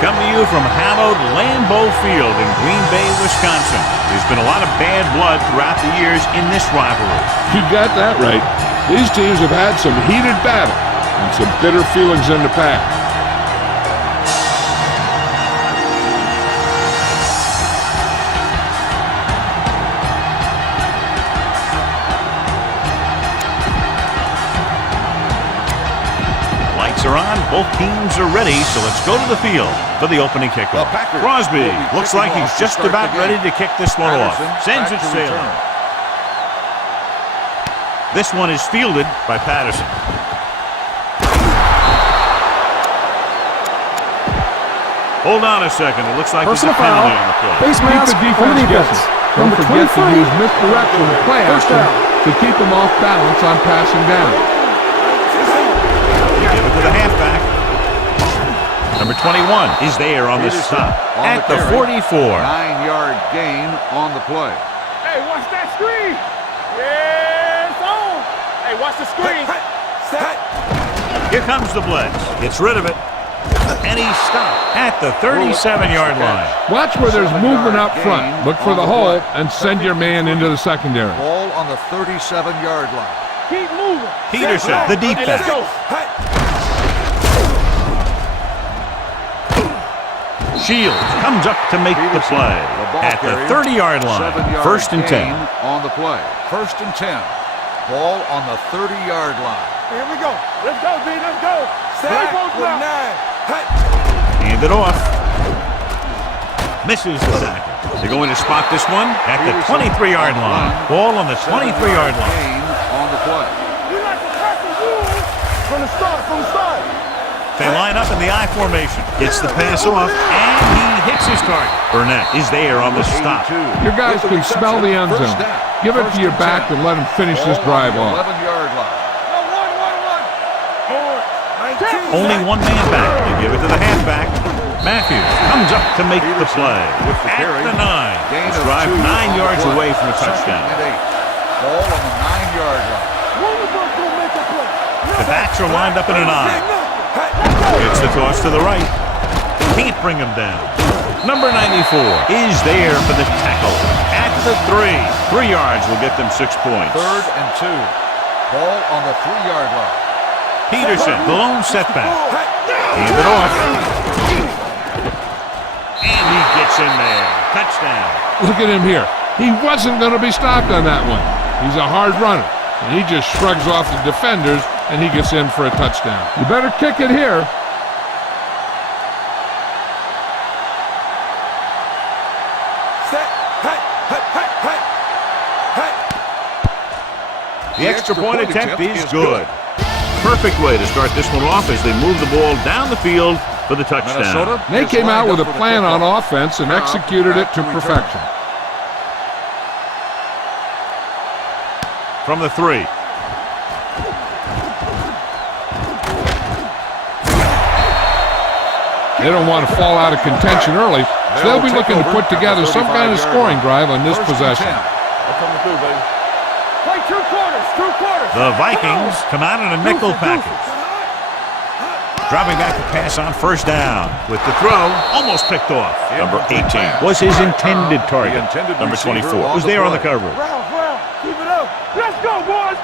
Come to you from hallowed Lambeau Field in Green Bay, Wisconsin. There's been a lot of bad blood throughout the years in this rivalry. You got that right. These teams have had some heated battle and some bitter feelings in the past. Are on. Both teams are ready, so let's go to the field for the opening kickoff. Crosby looks like he's just about ready to kick this one off. Sends it sailing. This one is fielded by Patterson. Hold on a second. It looks like there's a penalty on the play. Keep the defense guessing. Don't forget to use misdirection and play action to keep them off balance on passing down. Give it to the halfback. Number 21 is there on the stop at the 44. 9-yard gain on the play. Hey, watch that screen. Yeah, it's on. Hey, watch the screen. Here comes the blitz. Gets rid of it. And he's stopped at the 37-yard line. Watch where there's movement up front. Look for the hole and send your man into the secondary. Ball on the 37-yard line. Keep moving. Peterson, the deep back. Shields comes up to make the play at the 30-yard line. 1st and 10. On the play. 1st and 10. Ball on the 30-yard line. Here we go. Let's go, B. Let's go. Hand it off. Misses the tackle. They're going to spot this one at the 23-yard line. Ball on the 23-yard line. On the play. We like to press the rules from the start. They line up in the I formation. Gets the pass off, and he hits his target. Burnett is there on the stop. Your guys can smell the end zone. Give it to your back and let him finish this drive off. 11-yard line. Only one man back. They give it to the halfback. Matthews comes up to make the play at the 9. This drive 9 yards away from a touchdown. Ball on the 9-yard line. The backs are lined up in an I. It's the toss to the right. Can't bring him down. Number 94 is there for the tackle at the 3. 3 yards will get them 6 points. 3rd and 2. Ball on the 3-yard line. Peterson, the lone setback. Hand it off. And he gets in there. Touchdown. Look at him here. He wasn't going to be stopped on that one. He's a hard runner. And he just shrugs off the defenders, and he gets in for a touchdown. You better kick it here. The extra point attempt is good. Perfect way to start this one off as they move the ball down the field for the touchdown. They came out with a plan on offense and executed it to perfection. From the 3. They don't want to fall out of contention early, so they'll be looking to put together some kind of scoring drive on this possession. Play 2 quarters. The Vikings come out in a nickel package. Dropping back to pass on 1st down. With the throw, almost picked off. Number 18 was his intended target. Number 24 was there on the coverage. Keep it up. Let's go, boys.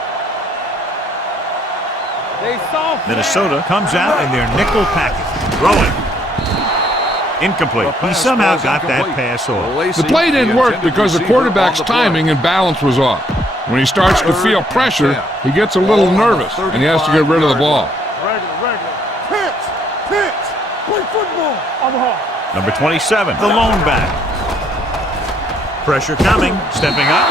Minnesota comes out in their nickel package. Throwing. Incomplete. He somehow got that pass off. The play didn't work because the quarterback's timing and balance was off. When he starts to feel pressure, he gets a little nervous, and he has to get rid of the ball. Play football. Number 27, the lone back. Pressure coming. Stepping up.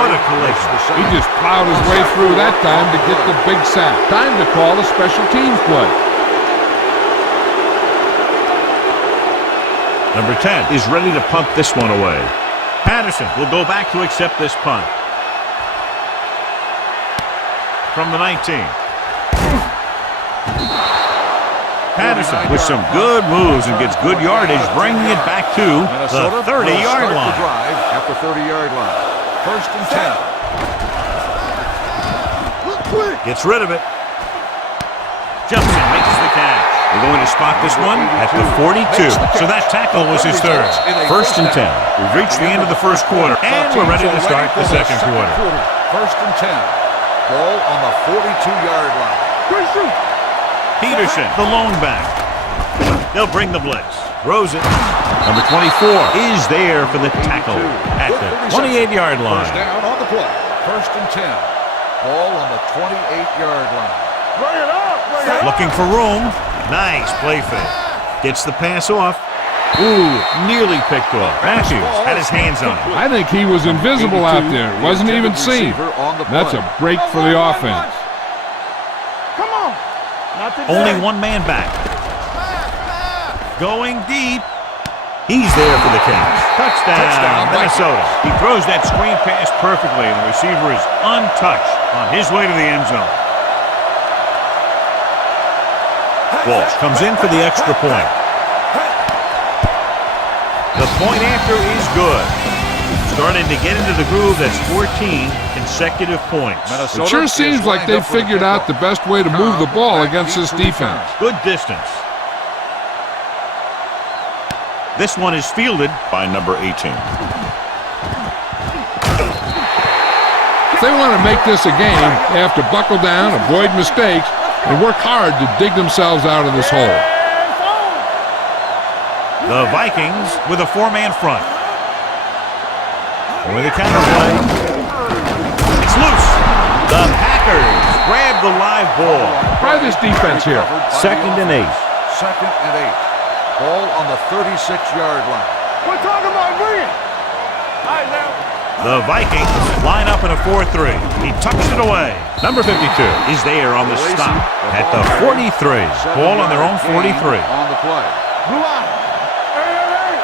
What a collision. He just plowed his way through that time to get the big sack. Time to call a special teams play. Number 10 is ready to punt this one away. Patterson will go back to accept this punt. From the 19. Patterson with some good moves and gets good yardage, bringing it back to the 30-yard line. At the 30-yard line. 1st and 10. Gets rid of it. Jumps and makes the catch. They're going to spot this one at the 42. So that tackle was his third. First and 10. We've reached the end of the first quarter, and we're ready to start the second quarter. First and 10. Ball on the 42-yard line. Peterson, the lone back. They'll bring the blitz. Throws it. Number 24 is there for the tackle at the 28-yard line. First down on the play. First and 10. Ball on the 28-yard line. Bring it up. Bring it up. Looking for room. Nice play fake. Gets the pass off. Ooh, nearly picked off. Matthews had his hands on it. I think he was invisible out there. Wasn't even seen. That's a break for the offense. Come on. Not today. Only one man back. Going deep. He's there for the catch. Touchdown, Minnesota. He throws that screen pass perfectly, and the receiver is untouched on his way to the end zone. Walsh comes in for the extra point. The point after is good. Starting to get into the groove. That's 14 consecutive points. It sure seems like they've figured out the best way to move the ball against this defense. Good distance. This one is fielded by number 18. If they want to make this a game, they have to buckle down, avoid mistakes, and work hard to dig themselves out of this hole. The Vikings with a four-man front. With a counterplay. It's loose. The Packers grab the live ball. Try this defense here. Second and 8. Second and 8. Ball on the 36-yard line. We're talking about bring it. All right, now. The Vikings line up in a 4-3. He tucks it away. Number 52 is there on the stop at the 43. Ball on their own 43. On the play. Blue eye. Hey.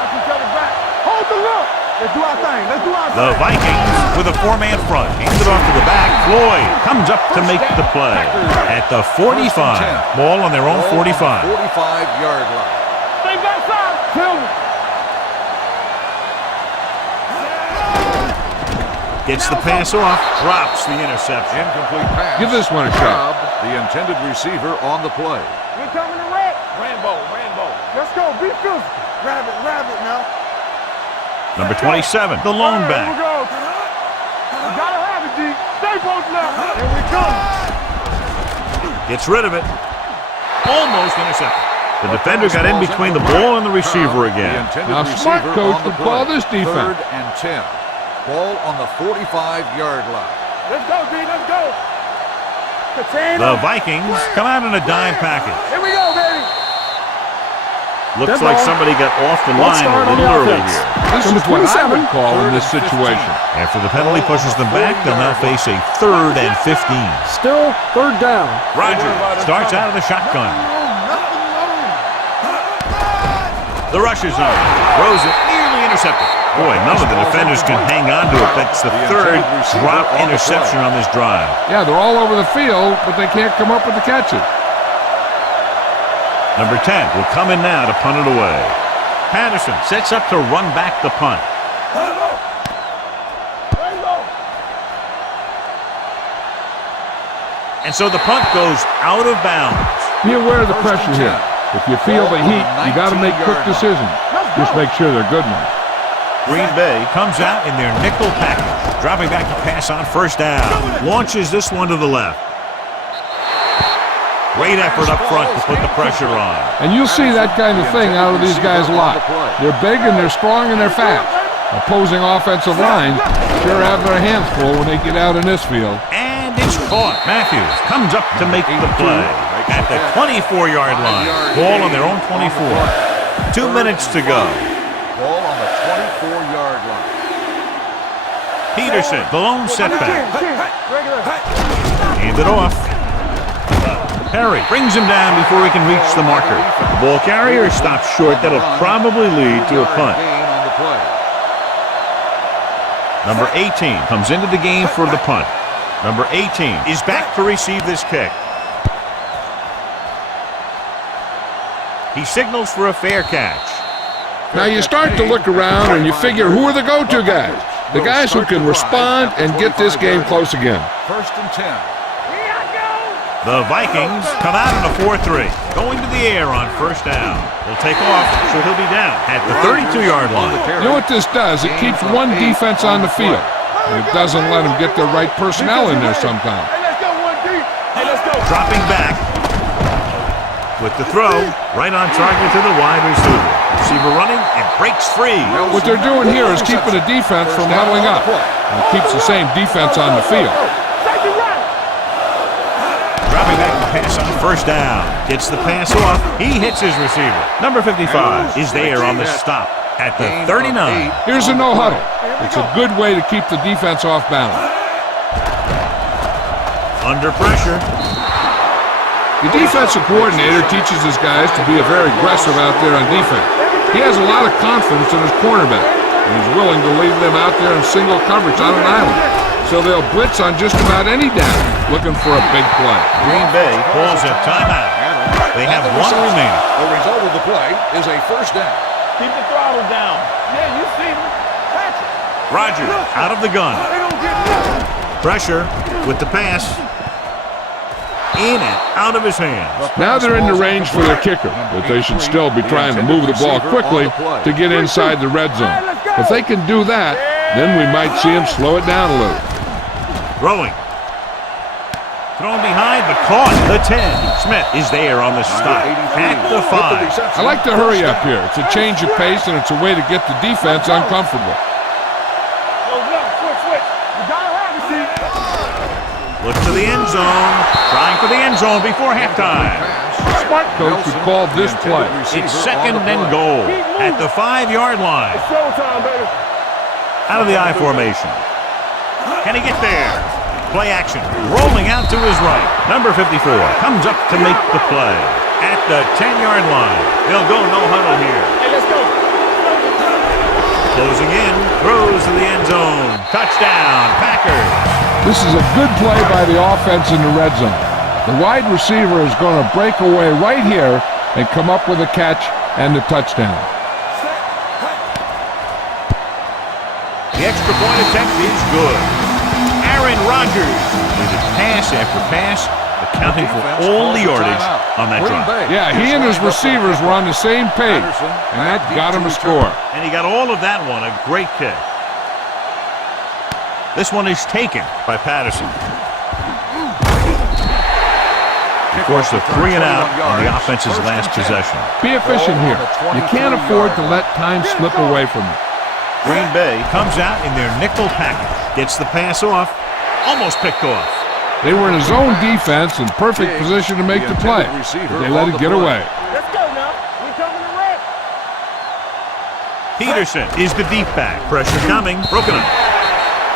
Watch each other back. Hold the look. Let's do our thing. Let's do our thing. The Vikings with a four-man front. Hands it off to the back. Floyd comes up to make the play at the 45. Ball on their own 45. 45-yard line. Stay back side. Kill me. Gets the pass off, drops the interception. Incomplete pass. Give this one a shot. The intended receiver on the play. We're coming to wreck. Rambo. Let's go. Be physical. Grab it now. Number 27, the lone back. Here we go. We gotta have it, G. Stay posted now. Here we come. Gets rid of it. Almost intercepted. The defender got in between the ball and the receiver again. Now, smart coach would call this defense. Third and 10. Ball on the 45-yard line. Let's go, G. Let's go. The Vikings come out in a dime package. Here we go, baby. Looks like somebody got off the line a little early here. This is what I would call in this situation. After the penalty pushes them back, they'll now face a 3rd and 15. Still third down. Rogers starts out of the shotgun. The rush is on. Throws it, nearly intercepted. Boy, none of the defenders can hang on to it. That's the third drop interception on this drive. Yeah, they're all over the field, but they can't come up with the catches. Number 10 will come in now to punt it away. Patterson sets up to run back the punt. And so the punt goes out of bounds. Be aware of the pressure here. If you feel the heat, you got to make quick decisions. Just make sure they're good ones. Green Bay comes out in their nickel package, dropping back to pass on first down. Launches this one to the left. Great effort up front to put the pressure on. And you'll see that kind of thing out of these guys a lot. They're big and they're strong and they're fast. Opposing offensive lines sure have their hands full when they get out in this field. And it's caught. Matthews comes up to make the play at the 24-yard line. Ball on their own 24. 2 minutes to go. Ball on the 24-yard line. Peterson, the lone setback. Hand it off. Perry brings him down before he can reach the marker. The ball carrier stops short. That'll probably lead to a punt. Number 18 comes into the game for the punt. Number 18 is back to receive this kick. He signals for a fair catch. Now you start to look around and you figure who are the go-to guys? The guys who can respond and get this game close again. First and 10. The Vikings come out in a 4-3. Going to the air on first down. He'll take off, so he'll be down at the 32-yard line. You know what this does? It keeps one defense on the field. And it doesn't let them get the right personnel in there sometimes. Hey, let's go, 1D. Hey, let's go. Dropping back with the throw, right on target to the wide receiver. Receiver running and breaks free. What they're doing here is keeping the defense from leveling up. And it keeps the same defense on the field. Take it right. Dropping back to pass on first down. Gets the pass off. He hits his receiver. Number 55 is there on the stop at the 39. Here's a no huddle. It's a good way to keep the defense off balance. Under pressure. The defensive coordinator teaches his guys to be very aggressive out there on defense. He has a lot of confidence in his cornerback, and he's willing to leave them out there in single coverage on an island. So they'll blitz on just about any down, looking for a big play. Green Bay calls a timeout. They have one remaining. The result of the play is a first down. Keep the throttle down. Yeah, you see me. Catch it. Rodgers out of the gun. They don't get nothing. Pressure with the pass. In and out of his hands. Now they're in the range for their kicker, but they should still be trying to move the ball quickly to get inside the red zone. If they can do that, then we might see them slow it down a little. Throwing. Thrown behind, but caught. The 10. Smith is there on the stop at the 5. I like to hurry up here. It's a change of pace, and it's a way to get the defense uncomfortable. Go, switch. You gotta have it, see. Look to the end zone. Trying for the end zone before halftime. Smart coach would call this play. It's second and goal at the 5-yard line. It's showtime, baby. Out of the I formation. Can he get there? Play action. Rolling out to his right. Number 54 comes up to make the play. At the 10-yard line. They'll go no huddle here. Hey, let's go. Closing in. Throws to the end zone. Touchdown, Packers. This is a good play by the offense in the red zone. The wide receiver is going to break away right here and come up with a catch and the touchdown. The extra point attempt is good. Aaron Rodgers with pass after pass, accounting for all the yardage on that drive. Yeah, he and his receivers were on the same page, and that got him a score. And he got all of that one, a great kick. This one is taken by Patterson. Forced a 3 and out on the offense's last possession. Be efficient here. You can't afford to let time slip away from you. Green Bay comes out in their nickel package. Gets the pass off. Almost picked off. They were in a zone defense in perfect position to make the play. But they let it get away. Let's go now. We coming to wreck. Peterson is the deep back. Pressure coming. Broken up.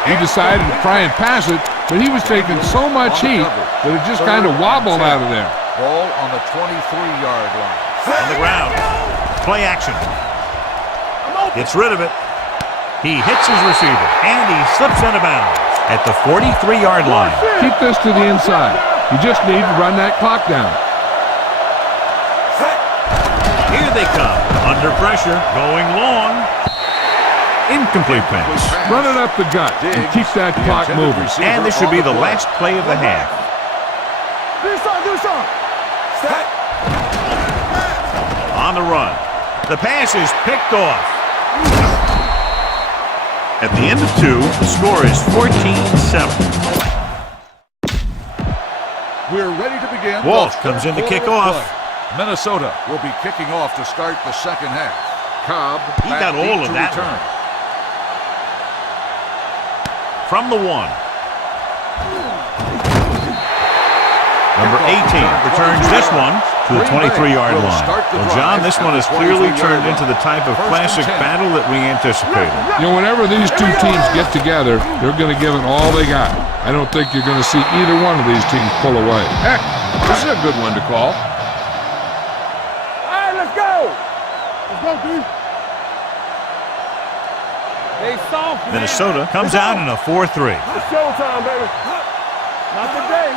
He decided to try and pass it, but he was taking so much heat that it just kind of wobbled out of there. Ball on the 23-yard line. On the ground. Play action. Gets rid of it. He hits his receiver, and he slips out of bounds at the 43-yard line. Keep this to the inside. You just need to run that clock down. Here they come. Under pressure. Going long. Incomplete pass. Run it up the gut and keep that clock moving. And this should be the last play of the half. Do something. On the run. The pass is picked off. At the end of 2, the score is 14-7. We're ready to begin. Walsh comes in to kick off. Minnesota will be kicking off to start the second half. Cobb He got all of that return. From the 1. Number 18 returns this one to the 23-yard line. Well, John, this one has clearly turned into the type of classic battle that we anticipated. You know, whenever these two teams get together, they're going to give it all they got. I don't think you're going to see either one of these teams pull away. Heck, this is a good one to call. All right, let's go. Let's go, dude. They soft, man. Minnesota comes out in a 4-3. It's showtime, baby. Not today.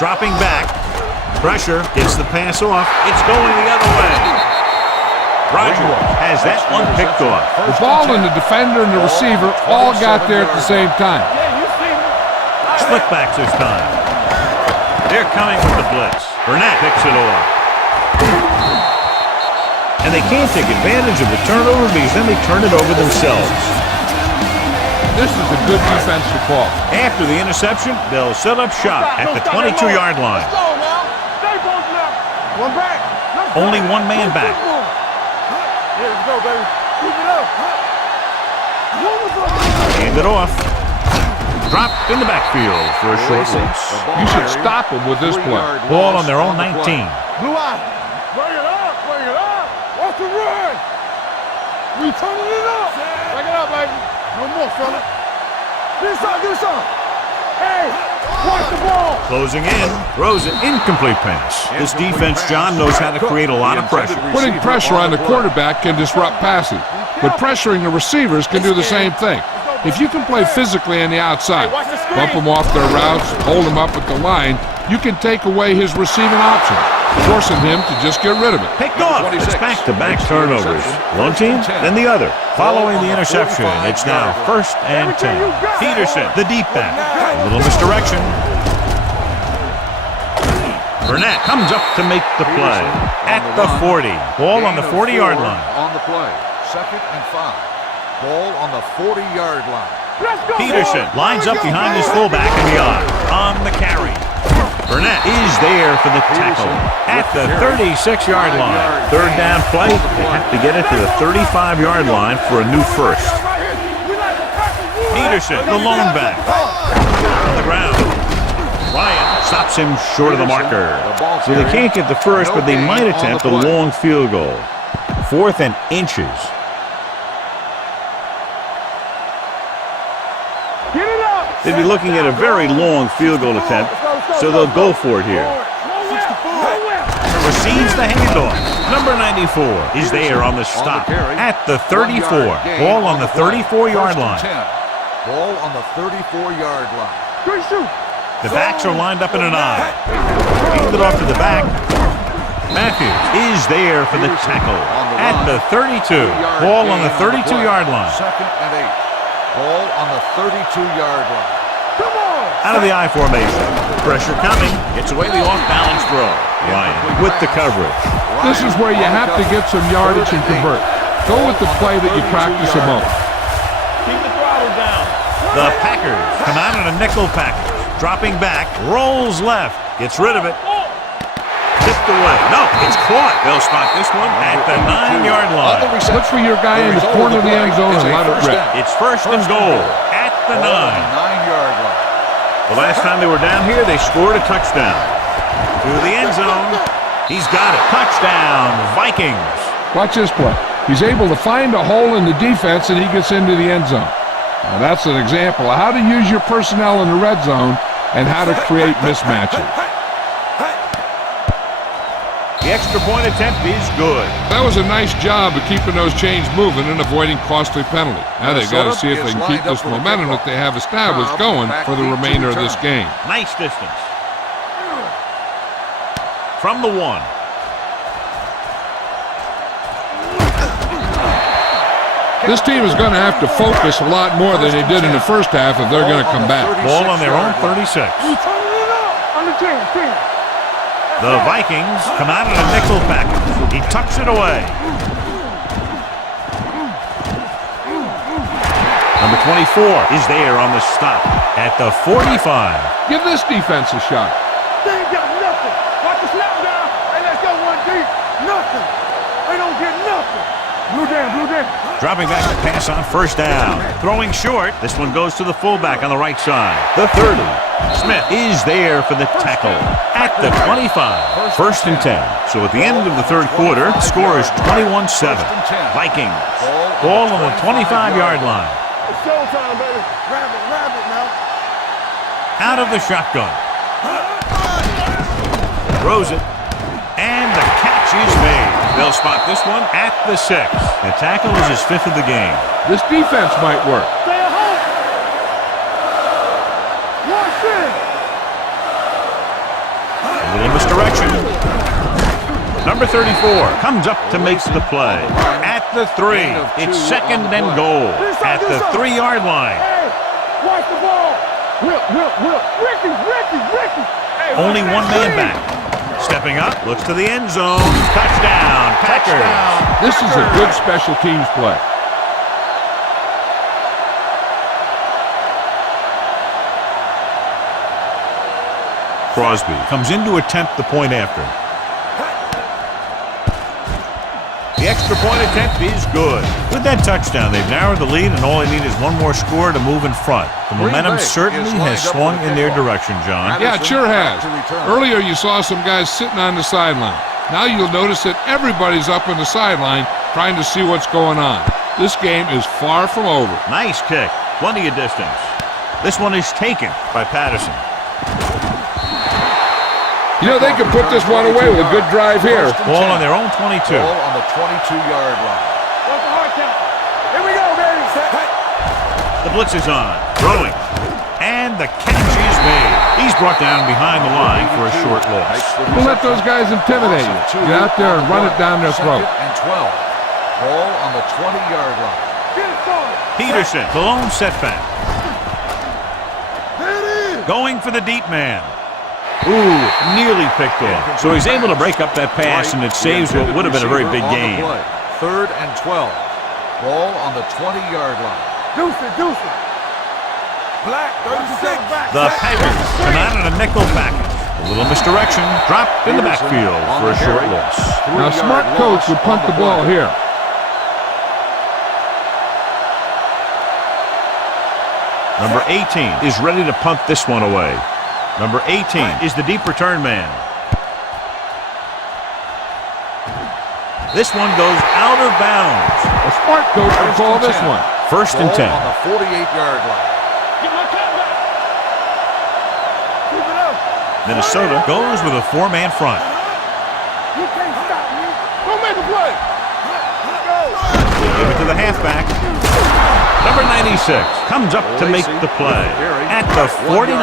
Dropping back. Pressure. Gets the pass off. It's going the other way. Rodgers has that one picked off. The ball and the defender and the receiver all got there at the same time. Yeah, you see me. Split backs this time. They're coming with the blitz. Burnett picks it off. And they can't take advantage of the turnover because then they turn it over themselves. This is a good defensive call. After the interception, they'll set up shop at the 22-yard line. Let's go now. Stay both left. One back. Only one man back. Yeah, let's go, baby. Keep it up. Hand it off. Dropped in the backfield for a short loss. You should stop them with this play. Ball on their own 19. Blue eye. Bring it up. Bring it up. Watch the run. We turning it up. Bring it up, baby. No more, fella. Give us some. Hey, watch the ball. Closing in. Throws an incomplete pass. This defense, John, knows how to create a lot of pressure. Putting pressure on the quarterback can disrupt passing, but pressuring the receivers can do the same thing. If you can play physically on the outside, bump them off their routes, hold them up at the line, you can take away his receiving options, forcing him to just get rid of it. Picked off. It's back-to-back turnovers. One team, then the other. Following the interception, it's now 1st and 10. Peterson, the deep back. A little misdirection. Burnett comes up to make the play at the 40. Ball on the 40-yard line. On the play. 2nd and 5. Ball on the 40-yard line. Peterson lines up behind his fullback in the eye. On the carry. Burnett is there for the tackle at the 36-yard line. 3rd down play. They have to get it to the 35-yard line for a new first. Peterson, the lone back. On the ground. Ryan stops him short of the marker. So they can't get the first, but they might attempt a long field goal. 4th and inches. They'd be looking at a very long field goal attempt, so they'll go for it here. Receives the handoff. Number 94 is there on the stop at the 34. Ball on the 34-yard line. Ball on the 34-yard line. The backs are lined up in an eye. Hand it off to the back. Matthews is there for the tackle at the 32. Ball on the 32-yard line. 2nd and 8. Ball on the 32-yard line. Out of the I formation. Pressure coming. Gets away the off-balance throw. Ryan with the coverage. This is where you have to get some yardage and convert. Go with the play that you practice the most. Keep the throttle down. The Packers come out in a nickel package. Dropping back. Rolls left. Gets rid of it. Tipped away. No, it's caught. They'll spot this one at the 9-yard line. Look for your guy in the corner of the end zone and let it rip. It's 1st and goal at the 9. 9-yard line. The last time they were down here, they scored a touchdown. To the end zone. He's got it. Touchdown, Vikings. Watch this play. He's able to find a hole in the defense and he gets into the end zone. Now that's an example of how to use your personnel in the red zone and how to create mismatches. The extra point attempt is good. That was a nice job of keeping those chains moving and avoiding costly penalties. Now they've got to see if they can keep this momentum that they have established going for the remainder of this game. Nice distance. From the 1. This team is going to have to focus a lot more than they did in the first half if they're going to come back. Ball on their own 36. The Vikings come out in a nickel package. He tucks it away. Number 24 is there on the stop at the 45. Give this defense a shot. They ain't got nothing. Watch the snap down. Hey, let's go one deep. Nothing. They don't get nothing. Blue down, blue down. Dropping back to pass on 1st down. Throwing short. This one goes to the fullback on the right side. The 30. Smith is there for the tackle at the 25. 1st and 10. So at the end of the 3rd quarter, the score is 21-7. Vikings. Ball on the 25-yard line. It's showtime, baby. Rabbit now. Out of the shotgun. Throws it. And the catch is made. They'll spot this one at the 6. The tackle is his 5th of the game. This defense might work. Stay at home. Watch it. A little misdirection. Number 34 comes up to make the play. At the 3. It's 2nd and goal. At the 3-yard line. Hey, watch the ball. Whip. Ricky. Hey, Only one man back. Stepping up, looks to the end zone. Touchdown, Packers. This is a good special teams play. Crosby comes in to attempt the point after. The extra point attempt is good. With that touchdown, they've narrowed the lead, and all they need is one more score to move in front. The momentum certainly has swung in their direction, John. Yeah, it sure has. Earlier you saw some guys sitting on the sideline. Now you'll notice that everybody's up on the sideline trying to see what's going on. This game is far from over. Nice kick. Plenty of distance. This one is taken by Patterson. You know, they could put this one away with a good drive here. Ball on their own 22. Ball on the 22-yard line. What's the hard count? Here we go, baby. The blitz is on. Throwing. And the catch is made. He's brought down behind the line for a short loss. Don't let those guys intimidate you. Get out there and run it down their throat. Second and 12. Ball on the 20-yard line. Get it started. Peterson, the lone setback. There it is. Going for the deep man. Ooh, nearly picked off. So he's able to break up that pass, and it saves what would have been a very big game. Third and 12. Ball on the 20-yard line. Deuce it. Black, 36 back. The Packers come out in a nickel package. A little misdirection, dropped in the backfield for a short loss. Now, a smart coach would punt the ball here. Number 18 is ready to punt this one away. Number 18 is the deep return man. This one goes out of bounds. A smart coach would call this one. First and 10. On the 48-yard line. Minnesota goes with a four-man front. You can't stop me. Don't make a play. They give it to the halfback. Number 96 comes up to make the play at the 49.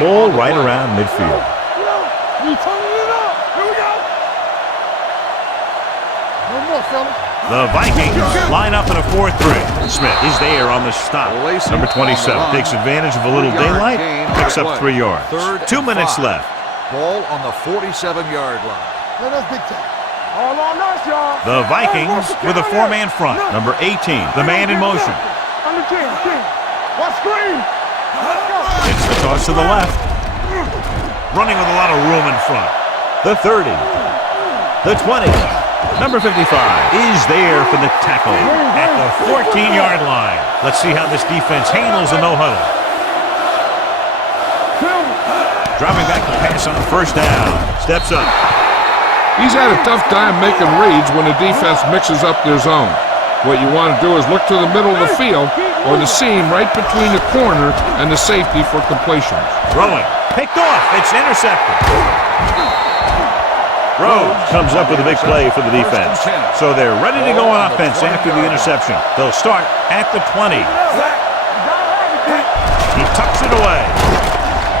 Ball right around midfield. We turning it up. Here we go. No more, fella. The Vikings line up in a 4-3. Smith is there on the stop. Number 27 takes advantage of a little daylight, picks up 3 yards. 2 minutes left. Ball on the 47-yard line. Let us big time. All on us, y'all. The Vikings with a four-man front. Number 18, the man in motion. Under 10. What screen? Let's go. It's the toss to the left. Running with a lot of room in front. The 30. The 20. Number 55 is there for the tackle at the 14-yard line. Let's see how this defense handles a no-huddle. Dropping back the pass on first down. Steps up. He's had a tough time making reads when the defense mixes up their zone. What you want to do is look to the middle of the field or the seam right between the corner and the safety for completions. Throwing. Picked off. It's intercepted. Rhodes comes up with a big play for the defense. So they're ready to go on offense after the interception. They'll start at the 20. He tucks it away.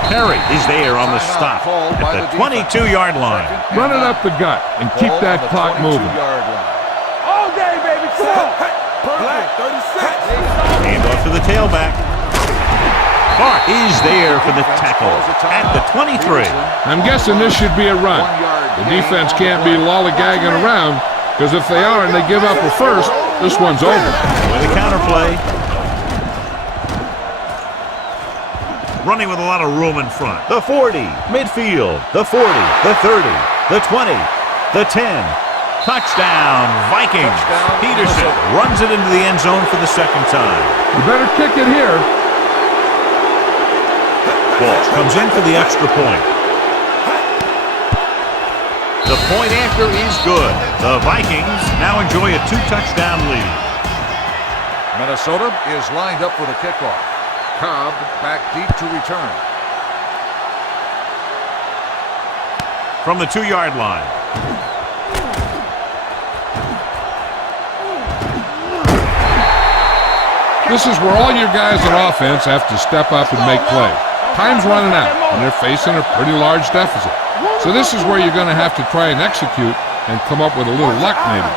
Perry is there on the stop at the 22-yard line. Run it up the gut and keep that clock moving. All day, baby. Come on. Black, 36. Hand off to the tailback. Clark is there for the tackle at the 23. I'm guessing this should be a run. The defense can't be lollygagging around, because if they are and they give up a first, this one's over. With a counterplay. Running with a lot of room in front. The 40, midfield. The 40, the 30, the 20, the 10. Touchdown, Vikings. Peterson runs it into the end zone for the second time. You better kick it here. Ball comes in for the extra point. The point after is good. The Vikings now enjoy a 2-touchdown lead. Minnesota is lined up for the kickoff. Cobb back deep to return. From the 2-yard line. This is where all your guys on offense have to step up and make plays. Time's running out, and they're facing a pretty large deficit. So this is where you're going to have to try and execute and come up with a little luck maybe.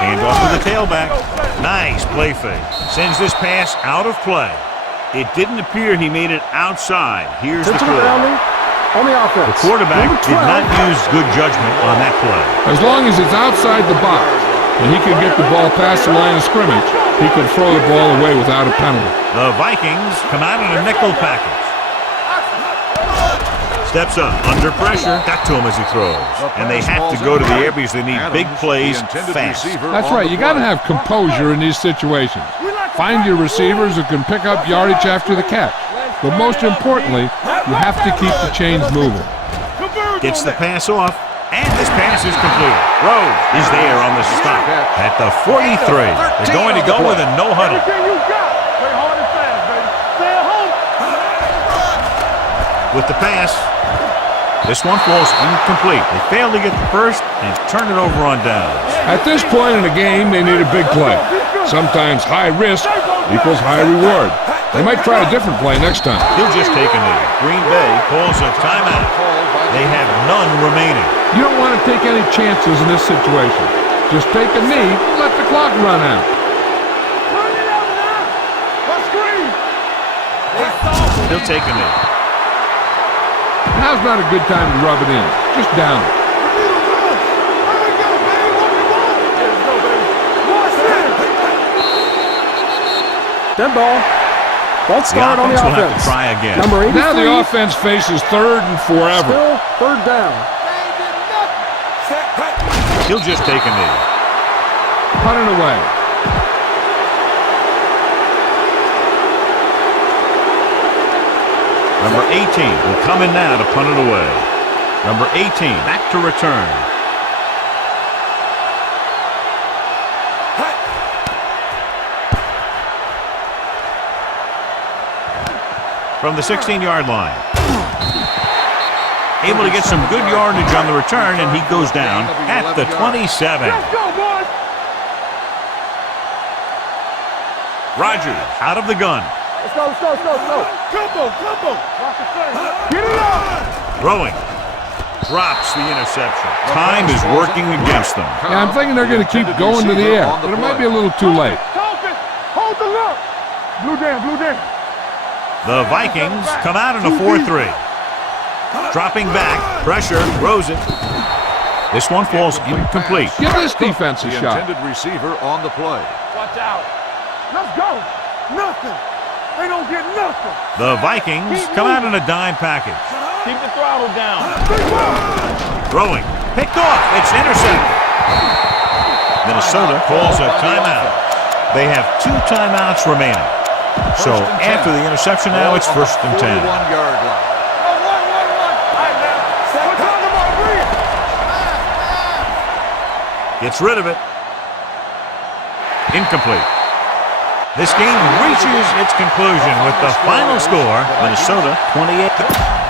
Hand off to the tailback. Nice play fake. Sends this pass out of play. It didn't appear he made it outside. Here's the Intentional clue. penalty on the offense. The quarterback Number did 12. not use good judgment on that play. As long as it's outside the box and he can get the ball past the line of scrimmage, he can throw the ball away without a penalty. The Vikings come out in a nickel package. Steps up, under pressure, got to him as he throws. And they have to go to the air because they need big plays fast. That's right. You got to have composure in these situations. Find your receivers who can pick up yardage after the catch. But most importantly, you have to keep the chains moving. Gets the pass off, and this pass is complete. Rose is there on the stop at the 43. They're going to go with a no huddle. Everything you got. Play hard and fast, baby. Stay at home. With the pass, this one falls incomplete. They fail to get the first and turn it over on downs. At this point in the game, they need a big play. Sometimes high risk equals high reward. They might try a different play next time. He'll just take a knee. Green Bay calls a timeout. They have none remaining. You don't want to take any chances in this situation. Just take a knee and let the clock run out. Turn it out now. Let's screen. He'll take a knee. Now's not a good time to rub it in. Just down it. Dead ball. False The start on the offense will have to offense. try again. Number 83. Now the offense faces third and forever. Still third down. He'll just take a knee. Punt it away. Number 18 will come in now to punt it away. Number 18 back to return. From the 16-yard line. Able to get some good yardage on the return, and he goes down at the 27. Let's go, boys. Rogers out of the gun. Let's go. Combo. Get it up. Throwing. Drops the interception. Time is working against them. Yeah, I'm thinking they're going to keep going to the air, but it might be a little too late. Talking. Hold the look. Blue down. The Vikings come out in a 4-3. Dropping back, pressure, throws it. This one falls incomplete. Give this defense a The shot. intended receiver on the play. Watch out. Let's go. Nothing. They don't get nothing. The Vikings come out in a dime package. Keep the throttle down. Throwing, picked off, it's intercepted. Minnesota calls a timeout. They have 2 timeouts remaining. So after the interception now, it's first and 10. 41-yard line. Gets rid of it. Incomplete. This game reaches its conclusion with the final score, Minnesota 28.